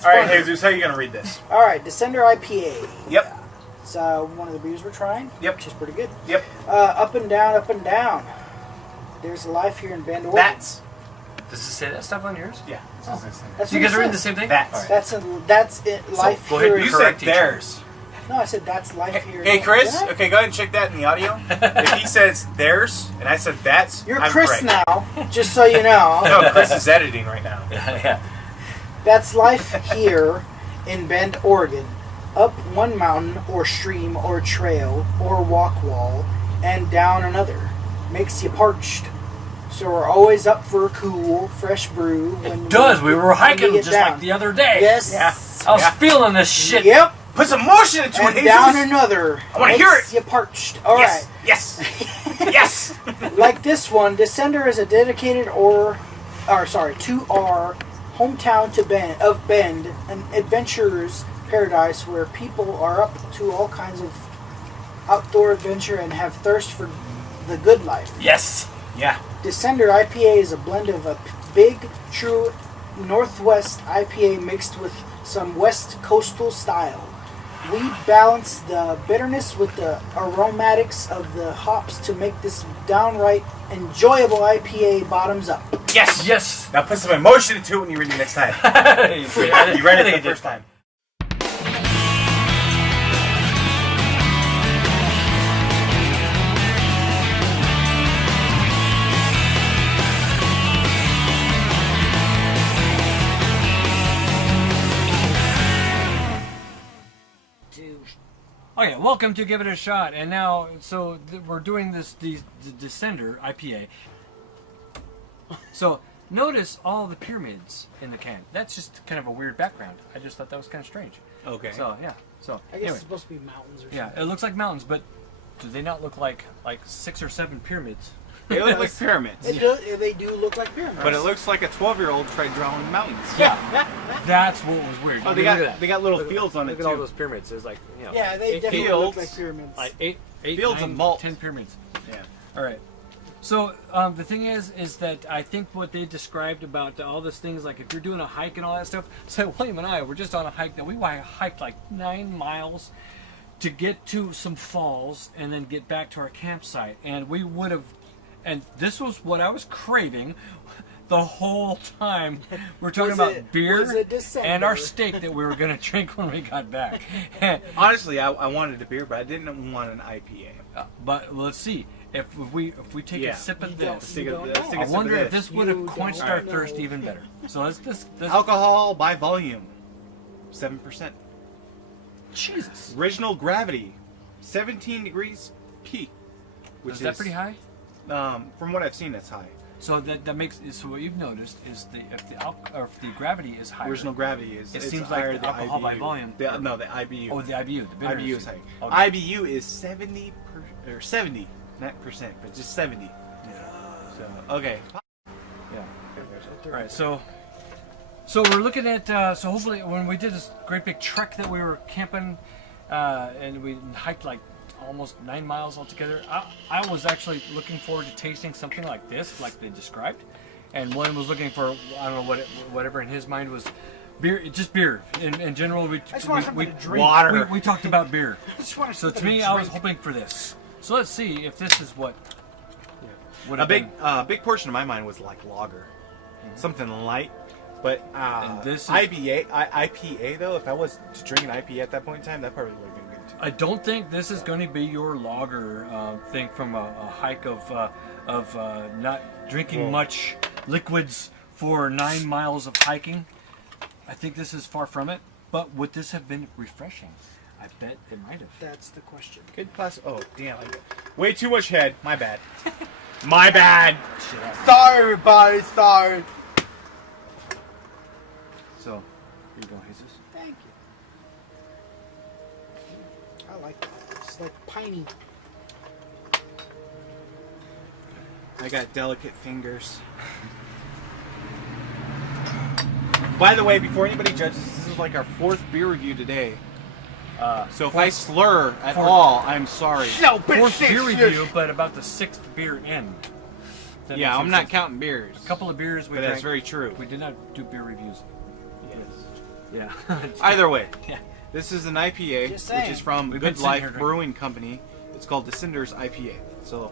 It's All right, fun. Jesus, how are you going to read this? All right, Descender IPA. Yep. It's one of the beers we're trying. Yep. Which is pretty good. Yep. Up and down, up and down. There's life here in Bend, Oregon. That's. Does it say that stuff on yours? Yeah. That's So you what guys it are reading the says. same thing? That's. That's it. Life go ahead here. and You correct said each other. theirs. No, I said that's life here. Hey, Chris. Did I? Okay, go ahead and check that in the audio. If he says theirs and I said that's, You're I'm Chris correct. now, just so you know. No, Chris is editing right now. Yeah. That's life here in Bend, Oregon. Up one mountain or stream or trail or walk wall and down another. Makes you parched. So we're always up for a cool, fresh brew. When It does. We were when hiking get just down. like the other day. Yes. Yeah. I was feeling this shit. Yep. Put some motion into it, And down Jesus. another. I wanna hear Makes you parched. All right. Yes. Yes. Like this one, Descender is a dedicated to our hometown of Bend, an adventurer's paradise where people are up to all kinds of outdoor adventure and have thirst for the good life. Yes. Yeah. Descender IPA is a blend of a big, true Northwest IPA mixed with some West Coastal style. We balance the bitterness with the aromatics of the hops to make this downright enjoyable IPA bottoms up. Yes. Yes. Now put some emotion into it when you read it next time. You read it the first time. Okay, welcome to Give It a Shot. And now, so we're doing the Descender IPA. So notice all the pyramids in the can. That's just kind of a weird background. I just thought that was kind of strange. Okay. So yeah. So I guess anyway, it's supposed to be mountains or something. yeah, it looks like mountains, but do they not look like 6 or 7 pyramids? They look like pyramids. They do look like pyramids. But it looks like a 12-year-old tried drawing mountains. Yeah. That's what was weird. Oh, I they mean, look at that. got little Look at- fields on it Look at all too. those pyramids. It's like, you know, Yeah, they definitely fields, look like pyramids. like 8, Fields 9, of malt. 10 pyramids. Yeah. All right. So the thing is that I think what they described about all these things, like if you're doing a hike and all that stuff. So William and I were just on a hike that we hiked like 9 miles to get to some falls and then get back to our campsite, and we would have. And this was what I was craving the whole time. We're talking Was about it beer December? and our steak that we were going to drink when we got back. Honestly, I wanted a beer, but I didn't want an IPA. But let's see. If we take Yeah. a sip of You don't- this, Let's take a don't sip know. I of wonder if this. this would have You quenched don't our know. thirst even better. So let's Alcohol by volume, 7%. Jesus. Original gravity, 17 degrees P. Which Is that pretty high? From what I've seen, that's high. So that makes so what you've noticed is if the gravity is higher. Original gravity is. It it's seems higher like than alcohol by IBU. volume. No, the IBU. Oh, the IBU. The bitter IBU is high. Okay. IBU is 70 or 70, not percent, but just 70. So okay. Yeah. All right. So we're looking at so hopefully when we did this great big trek that we were camping and we hiked like almost 9 miles altogether. I was actually looking forward to tasting something like this, like they described, and William was looking for I don't know whatever in his mind was beer, just beer in general. I just want something to drink. Water. We talked about beer. I just want So to something me, to I was drink. hoping for this. So let's see if this is what. would A have big, been. big portion of my mind was like lager, something light. But And this is- IPA though, if I was to drink an IPA at that point in time, that probably would have been good too. I don't think this is going to be your lager thing from a hike of not drinking much liquids for 9 miles of hiking. I think this is far from it. But would this have been refreshing? I bet it might have. That's the question. Good plus. Oh damn! Way too much head. My bad. My bad. Shit out. Sorry, everybody. Sorry. So, here you go, Jesus. Thank you. I like that. It's like piney. I got delicate fingers. By the way, before anybody judges, this is like our 4th beer review today. So if I slur at all, I'm sorry. No, Fourth beer review, but about the 6th beer in. That Yeah, makes I'm not sense. counting beers. A couple of beers we But drank. that's very true. We did not do beer reviews. Yes. Yeah. Either way, Yeah. this is an IPA, Just which saying. is from We've been Good sitting Life here drinking. Brewing Company. It's called the Cinders IPA. So,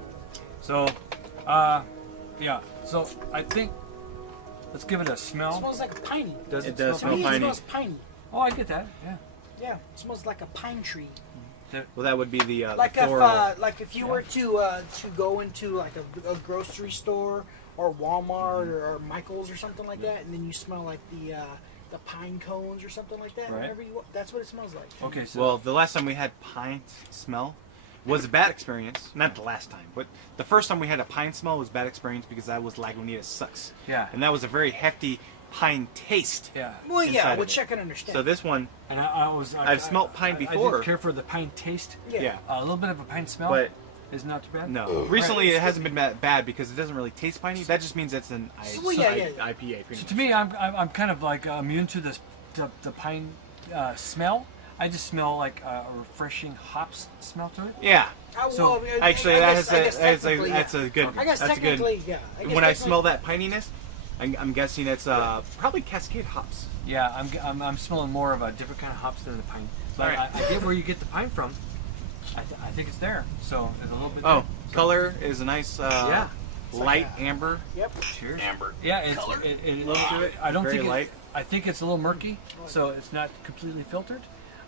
Yeah. So I think let's give it a It smell. smells like a piney. Does It it, does smell To me, smell it piney. smells piney. Oh, I get that. Yeah. Yeah, it smells like a pine tree. well, that would be the Like floral. if you were to go into like a grocery store or Walmart or Michael's or something like that, and then you smell like the pine cones or something like that. Right. Whenever you, that's what it smells like. Okay. So Well, the last time we had pine smell was a bad experience. Not the last time, but the first time we had a pine smell was a bad experience because that was Lagunitas sucks. Yeah. And that was a very hefty pine taste. yeah. Well, Inside yeah, of which it. I can understand. So this one, And I've smelt pine I before. didn't care for the pine taste. yeah. A little bit of a pine smell But is not too bad. no. Recently, it hasn't been that bad because it doesn't really taste piney. That just means it's an Well, yeah. IPA. Pretty So much. to me, I'm kind of like immune to this the pine smell. I just smell like a refreshing hops smell to it. Yeah. So, I mean, Actually, I that guess- has I a, guess that's a technically, that's yeah. a good. I guess that's a good. technically, yeah. I guess When I technically- smell that pininess, I'm guessing it's probably Cascade hops. Yeah, I'm smelling more of a different kind of hops than the pine. But Alright. I get where you get the pine from. I think it's there. So it's a little bit. Oh, there. So- color is a nice Yeah. light like a- amber. Yep. Cheers. Amber. Yeah, it's Color. I don't Very think light. I think it's a little murky, so it's not completely filtered.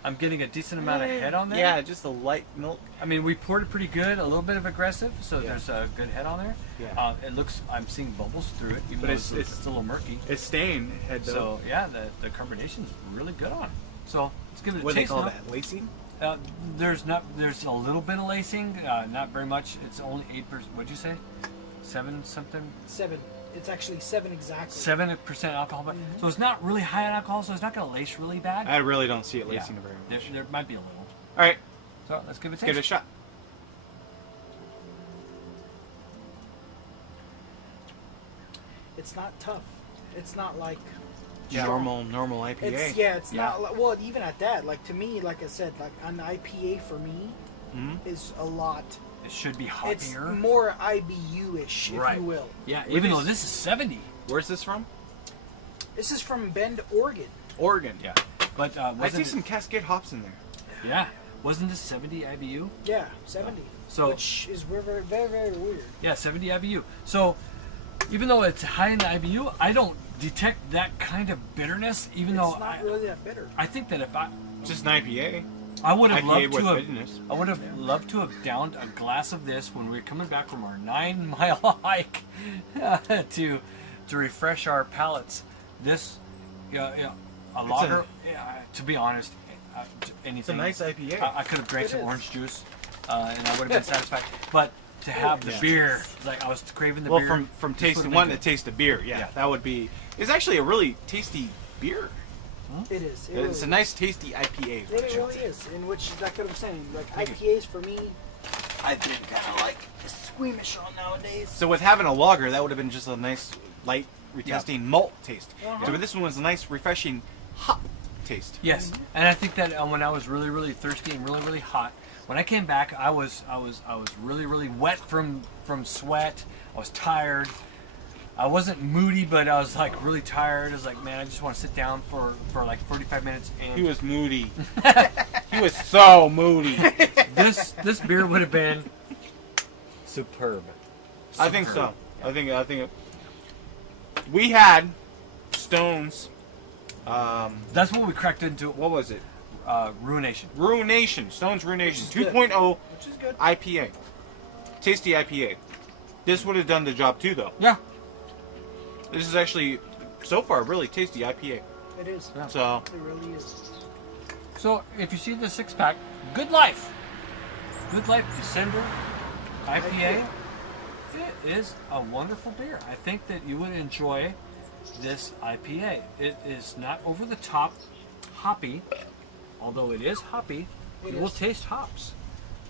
I'm getting a decent amount of head on there. Yeah, just a light milk. I mean, we poured it pretty good, a little bit of aggressive, so Yeah. there's a good head on there. Yeah. It looks, I'm seeing bubbles through it, even But though it's- it's a little murky. It's stained head though. So yeah, the carbonation's really good on it. So let's give it a What do they taste call now. that? Lacing? There's a little bit of lacing, not very much. It's only 8%. What'd you say? 7 something? 7. It's actually 7 exactly. 7% alcohol, but so it's not really high in alcohol, so it's not going to lace really bad. I really don't see it Yeah. lacing very much. There might be a little. All right, So let's give it a taste. give it a shot. It's not tough. It's not like Normal IPA. it's Yeah. not like, well, even at that, like to me, like I said, like an IPA for me Mhm. is a lot. It should be It's hoppier. more IBU-ish, if Right. you will. Yeah, What even is- though this is 70. Where's this from? This is from Bend, Oregon. Oregon. Yeah, but I see wasn't some Cascade hops in there. yeah, wasn't this 70 IBU? Yeah, 70. So- which is very, very, very weird. Yeah, 70 IBU. So even though it's high in the IBU, I don't detect that kind of bitterness. Even It's though not really that bitter. I think that if Just an IPA. I would have IPA loved with to have bitterness. I would have loved to have downed a glass of this when we were coming back from our 9-mile hike to refresh our palates. This, a lager. To be honest, anything. It's a nice IPA. I could have drank It some is. orange juice, and I would have been satisfied. But to have the Yeah. beer, like I was craving the Well, beer. from this would've tasting been one good. to taste the beer, yeah, Yeah. that would be. It's actually a really tasty beer. It is. It It's a really nice, tasty IPA. is. It really is. In which, like what I'm saying, like IPAs for me, I've been kind of like squeamish on nowadays. So with having a lager, that would have been just a nice, light, retesting malt taste. Uh-huh. So this one was a nice, refreshing hop taste. Yes, and I think that when I was really, really thirsty and really, really hot, when I came back, I was really, really wet from sweat. I was tired. I wasn't moody, but I was like really tired. I was like, man, I just want to sit down for like 45 minutes. And He was moody. He was so moody. this beer would have been superb. I think so. I think we had Stones. That's what we cracked into. What was it? Ruination. Ruination. Stones Ruination. Which is good. 2.0 Which is good. IPA. Tasty IPA. This would have done the job too, though. Yeah. This is actually, so far, a really tasty IPA. It is. Yeah. So, It really is. So if you see the 6-pack, Good Life. Good Life December IPA. It is a wonderful beer. I think that you would enjoy this IPA. It is not over the top hoppy, although it is hoppy. It You will is. taste hops.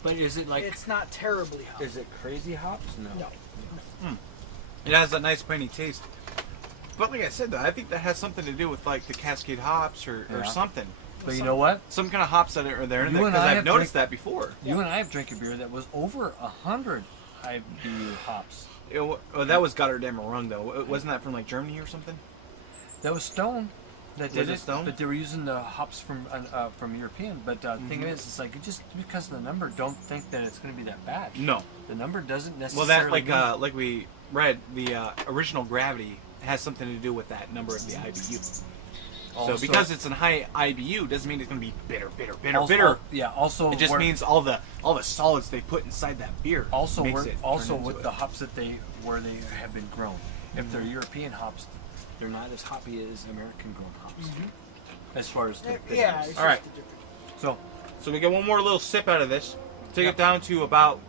But is it like, It's not terribly hot. is it crazy hops? No. No. it has a nice piney taste. But like I said, though, I think that has something to do with like the Cascade hops or Yeah. something. But you know what? Some kind of hops that are there, You because and I I've have noticed drank- that before. You and I have drank a beer that was over 100 IBU hops. Oh, that was Gotterdammer Rung, though. Wasn't that from like Germany or something? That was Stone. that Was did it it, Stone? but they were using the hops from European. But the thing is, it's like just because of the number, don't think that it's going to be that bad. No. The number doesn't Well, necessarily. that like we read, the original gravity has something to do with that number of the IBU. So because it's a high IBU doesn't mean it's going to be bitter. Yeah. Also, It just means all the solids they put inside that beer. Also, makes it also turn into with it. the hops that they have been grown. If they're European hops, they're not as hoppy as American grown hops. As far as the Yeah. bitterness. It's All right. just a difference. So we get one more little sip out of this. Take it down to about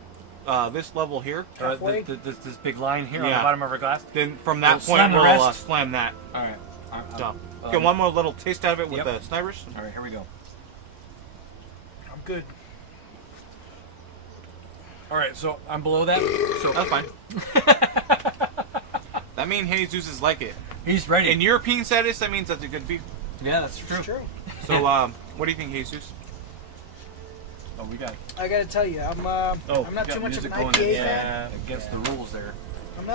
this level here. Halfway? This big line here on Yeah. the bottom of our glass. Then from that We'll slam point, the we'll rest. slam that. All right. Done. Get one more little taste out of it with Yep. the snipers. All right, here we go. I'm good. All right, so I'm below that. So That's fine. That means Jesus like it. he's ready. In European status, that means that's a good beer. Yeah, that's true. True. So, what do you think, Jesus? Oh, we got. I gotta tell you, I'm not too much of an IPA fan. Against the rules there. I'm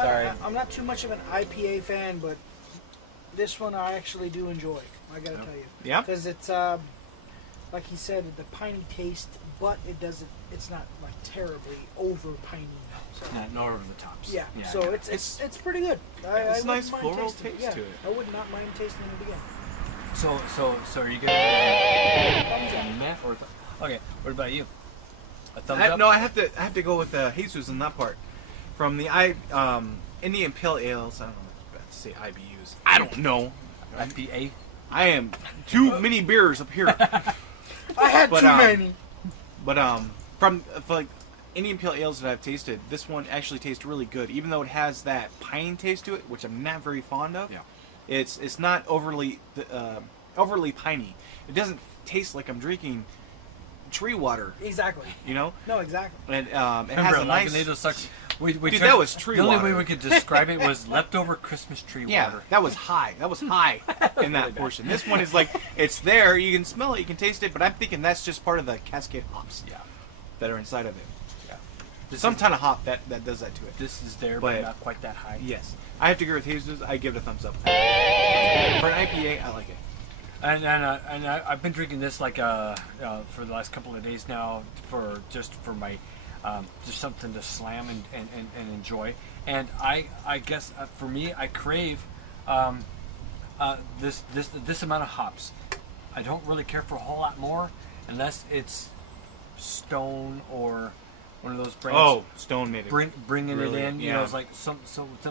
not too much of an IPA fan, but this one I actually do enjoy. I gotta tell you. Yeah? Because it's like he said, the piney taste, but it's not like terribly over piney. So, Not over the tops. yeah. So it's pretty good. I It's wouldn't nice mind floral tasting taste yeah, to it. I would not mind tasting it again. So are you gonna Thumbs up. meh or okay? What about you? A thumbs I, up? no, I have to go with Jesus in that part. From the Indian Pale Ales, I don't know what to say IBUs. I don't know. IPA. I am too many beers up here. I had But, too many. But for like Indian Pale Ales that I've tasted, this one actually tastes really good, even though it has that pine taste to it, which I'm not very fond of. Yeah. It's not overly piney. It doesn't taste like I'm drinking tree water. Exactly. You know, No, exactly. and it Remember, has a nice. Lagunado sucks. We Dude, tried- that was tree The only way water. we could describe it was leftover Christmas tree Yeah, water. that was high. That was high in that portion. This one is like it's there. You can smell it. You can taste it. But I'm thinking that's just part of the cascade hops. Yeah. That are inside of it. Yeah. Some kind of hop that does that to it. This is there, But- but not quite that high. Yes, I have to agree with Jesus. I give it a thumbs up. For an IPA, I like it. And I've been drinking this like for the last couple of days now for my just something to slam and enjoy. And I guess for me, I crave this amount of hops. I don't really care for a whole lot more unless it's Stone or one of those brands. Oh, Stone made it. Bringing Really? it in, you Yeah. know, it's like some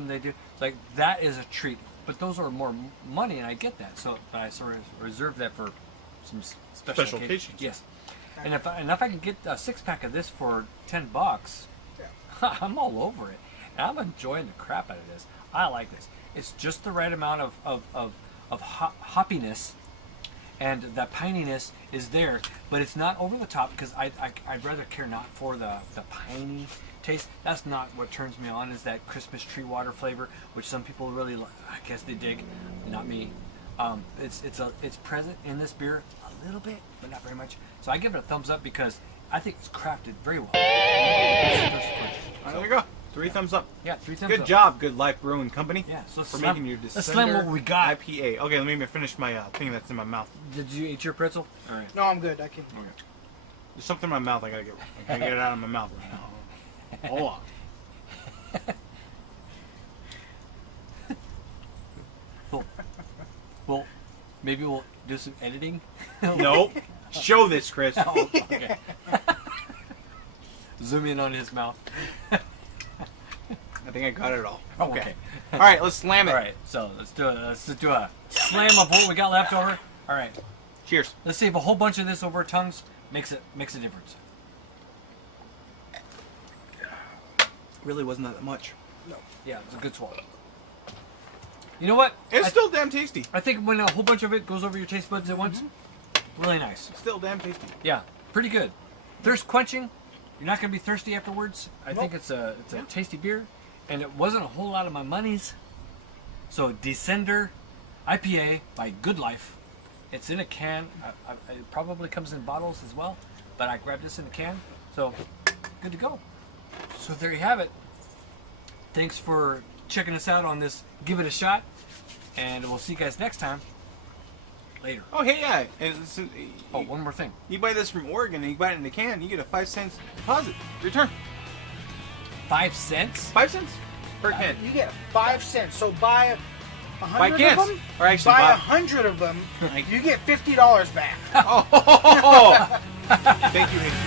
they do. It's like that is a treat, but those are more money, and I get that. So I sort of reserve that for some special Special occasions. occasions. Yes, and if I can get a 6-pack of this for $10, I'm all over it, and I'm enjoying the crap out of this. I like this. It's just the right amount of hoppiness. And that pininess is there, but it's not over the top because I'd rather care not for the piney taste. That's not what turns me on, is that Christmas tree water flavor, which some people really, I guess they dig, not me. It's present in this beer a little bit, but not very much. So I give it a thumbs up because I think it's crafted very well. There you go. 3 thumbs up. Yeah, 3 thumbs Good up. job, Good Life Brewing Company. Yeah, so for slam- making your let's slam what we got. IPA. Okay, let me finish my thing that's in my mouth. Did you eat your pretzel? All right. No, I'm good. I can. There's something in my mouth. I gotta get it out of my mouth right now. Hold on. Well, maybe we'll do some editing. Nope. Show this, Chris. Oh, okay. Zoom in on his mouth. I think I got it all. Okay. All right, let's slam it. All right. So let's do a slam of what we got left over. All right. Cheers. Let's see if a whole bunch of this over our tongues makes a difference. Really wasn't that much. Yeah, it's a good swallow. You know what? It's still damn tasty. I think when a whole bunch of it goes over your taste buds at once, really nice. Still damn tasty. Yeah, pretty good. Thirst quenching. You're not going to be thirsty afterwards. I think it's a tasty beer, and it wasn't a whole lot of my monies. So Descender IPA by Good Life. It's in a can. It probably comes in bottles as well, but I grabbed this in a can, so good to go. So there you have it. Thanks for checking us out on this Give It a Shot, and we'll see you guys next time. later. Oh, hey, yeah. And Oh, one more thing. you buy this from Oregon and you buy it in a can, you get a 5-cent deposit return. 5 cents? 5 cents per can. You get 5 cents. So buy 100 Buy cans. of them. Or actually buy buy 100 of them. You get $50 back. Oh, thank you, Hank.